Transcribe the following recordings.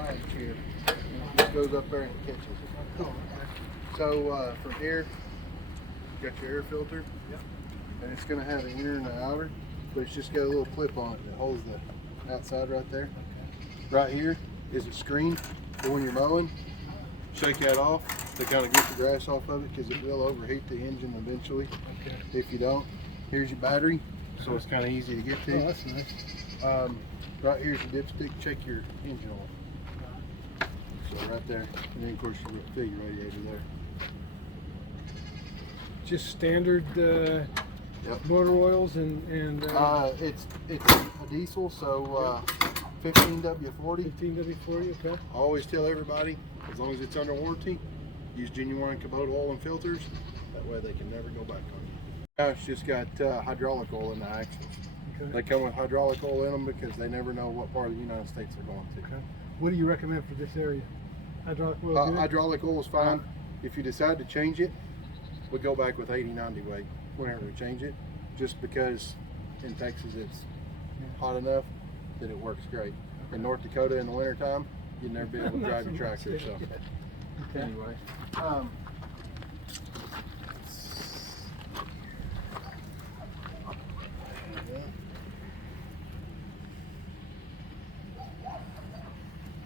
latch here. It just goes up there and catches it. Oh, okay. So from here, you got your air filter. Yep. And it's going to have an inner and an outer, but it's just got a little clip on it that holds the outside right there. Okay. Right here is a screen for when you're mowing. Shake that off to kind of get the grass off of it, because it will overheat the engine eventually. Okay. If you don't. Here's your battery, so it's kind of easy to get to. Oh, that's nice. Right here's your dipstick. Check your engine oil. So right there, and then of course you fill your radiator there. Just standard Yep. motor oils and It's a diesel, so 15W40. 15W40. Okay. I always tell everybody, as long as it's under warranty, use genuine Kabota oil and filters. That way they can never go back on you. Now it's just got hydraulic oil in the axles. Okay. They come with hydraulic oil in them because they never know what part of the United States they're going to. Okay. What do you recommend for this area? Hydraulic oil? Good? Hydraulic oil is fine. If you decide to change it, we go back with 80-90 weight whenever we change it, just because in Texas it's hot enough that it works great. In North Dakota in the wintertime, you'd never be able to drive your tractor. So Okay. anyway, all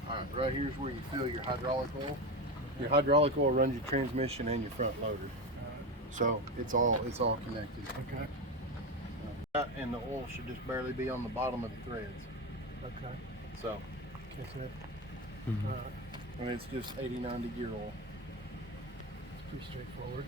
right, right here's where you fill your hydraulic oil. Your hydraulic oil runs your transmission and your front loader, so it's all connected. Okay. And the oil should just barely be on the bottom of the threads. Okay. So, Catch that. Mhm. and it's just 80-90 gear oil. It's pretty straightforward.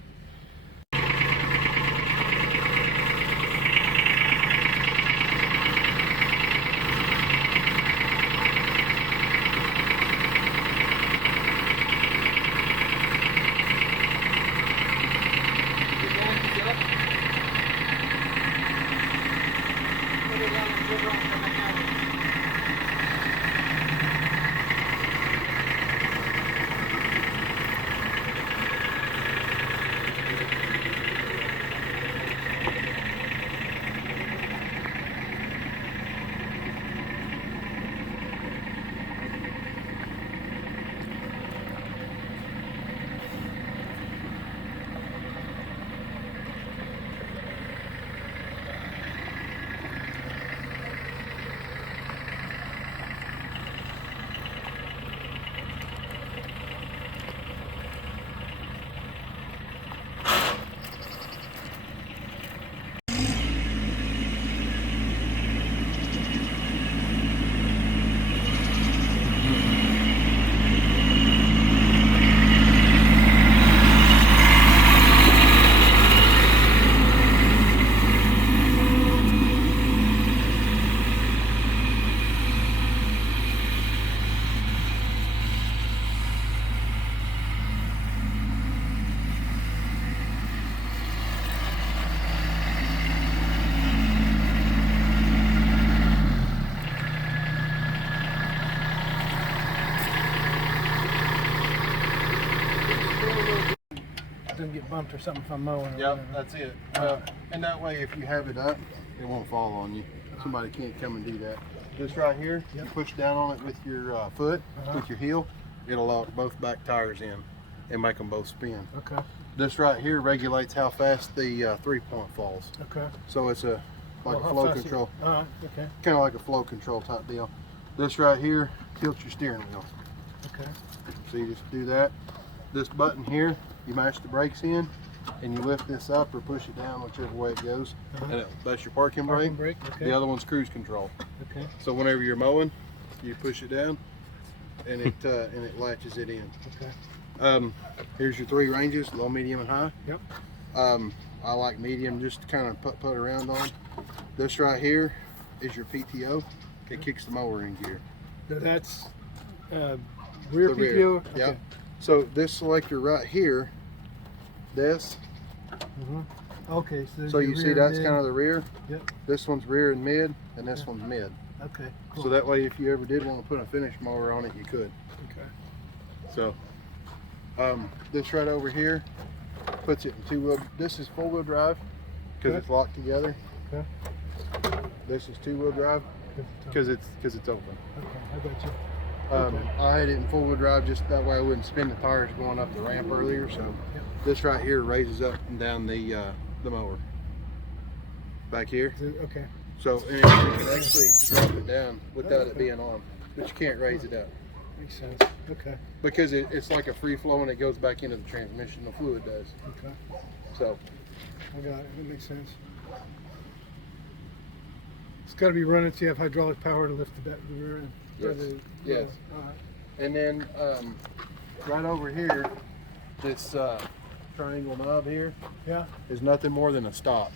Doesn't get bumped or something if I'm mowing. Or Yep, whatever. that's it. And that way, if you have it up, it won't fall on you. Somebody can't come and do that. This right here, you push down on it with your foot, with your heel. It'll lock both back tires in and make them both spin. Okay. This right here regulates how fast the 3-point falls. Okay. So it's like Well, a how flow fast control, All right. Okay. kind of like a flow control type deal. This right here tilts your steering wheel. Okay. So you just do that. This button here, you mash the brakes in, and you lift this up or push it down, whichever way it goes. And that's your parking brake. Brake. Okay. The other one's cruise control. Okay. So whenever you're mowing, you push it down, and it latches it in. Okay. Here's your 3 ranges: low, medium, and high. Yep. I like medium, just to kind of put around on. This right here is your PTO. It kicks the mower in gear. Now that's rear The PTO. rear. Okay. Yep. So this selector right here, this. Okay. So you see that's kind of the rear. Yep. This one's rear and mid, and this one's mid. Okay. Cool. So that way, if you ever did want to put a finish mower on it, you could. Okay. So this right over here puts it in 2-wheel. This is 4-wheel drive because it's locked together. Okay. This is 2-wheel drive because it's open. Okay. I got you. Okay. I had it in four-wheel drive just that way I wouldn't spin the tires going up the ramp earlier. So Yep. this right here raises up and down the mower back here. Okay. So and you can actually drop it down without it being on, but you can't raise it up Makes sense. Okay. because it's like a free flow and it goes back into the transmission. The fluid does. Okay. So I got it. That makes sense. It's got to be running so you have hydraulic power to lift the rear end. Yes. Yes. All right. and then right over here, this triangle knob here Yeah. is nothing more than a stop.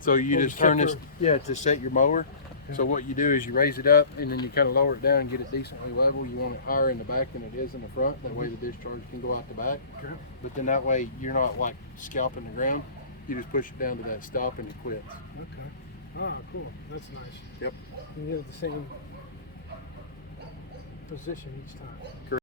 So you Oh, just turn this, temper. to set your mower. Yeah. So what you do is you raise it up and then you kind of lower it down and get it decently level. You want it higher in the back than it is in the front. That way the discharge can go out the back. Okay. But then that way you're not like scalping the ground. You just push it down to that stop and it quits. Okay. Ah, cool. That's nice. Yep. And you have the same position each time.